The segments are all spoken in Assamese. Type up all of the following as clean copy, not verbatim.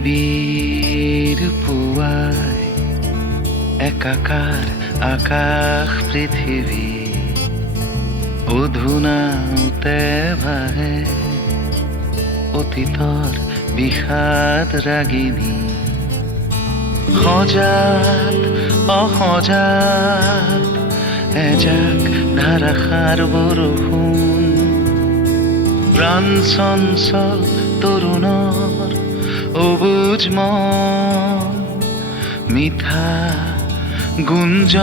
নিবিড় পুৱাই একাকাৰ আকাশ পৃথিৱী অধুনাতে ভাহে অতীতৰ বিষাদ ৰাগিনী সজাত অসজাত এজাক ধাৰাসাৰ বৰষুণ প্ৰাণ চঞ্চল তৰুণৰ অবুজ মন মিঠা গুঞ্জন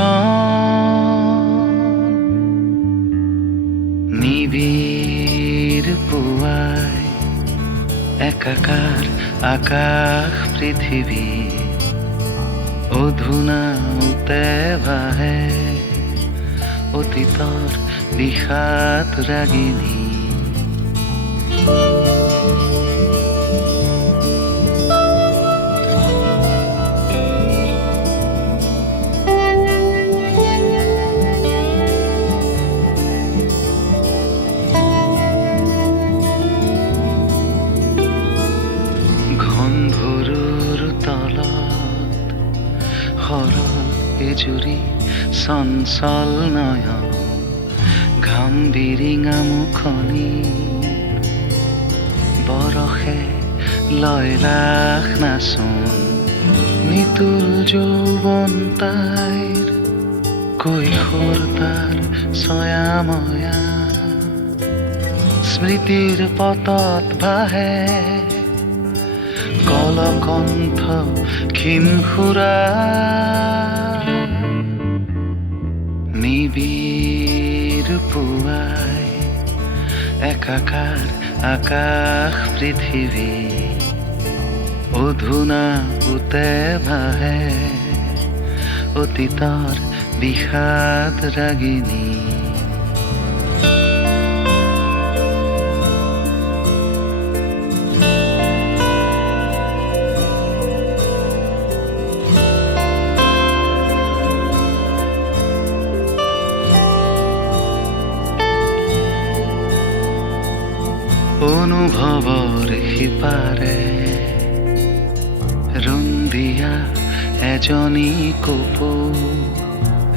নিবিড় পুৱাই একাকাৰ আকাশ পৃথিৱী অধুনাতে ভাহে অতীতৰ বিষাদ ৰাগিনী ঘনভৰুৰ তলত সৰল এজুৰি চঞ্চল নয়ন ঘাম বিৰিঙা মুখনি বৰষে লয়লাস নাচোন নিতুল যৌৱন তাইৰ কৈশোৰ তাৰ ছয়াময়া স্মৃতিৰ পটত ভাহে কলকণ্ঠ ক্ষীণ সুৰা নিবিড় পুৱাই একাকাৰ আকাশ পৃথিৱী অধুনাতে ভাহে অতীতৰ বিষাদ ৰাগিনী অনুভৱৰ সিপাৰে ৰুন্দিয়া এজনী কপৌ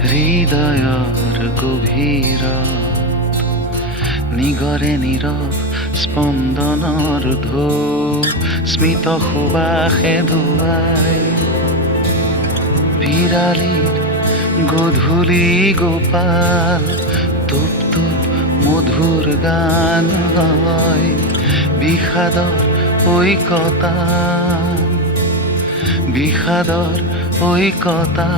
হৃদয়ৰ গভীৰত নিগৰে নীৰৱ স্পন্দনৰ ঢৌ স্মিত সুবাসে ধুৱাই বিৰালীৰ গধূলি গোপাল টুপ টুপ মধুৰ গান হয় বিষাদৰ ঐকতা বিষাদৰ ঐকতা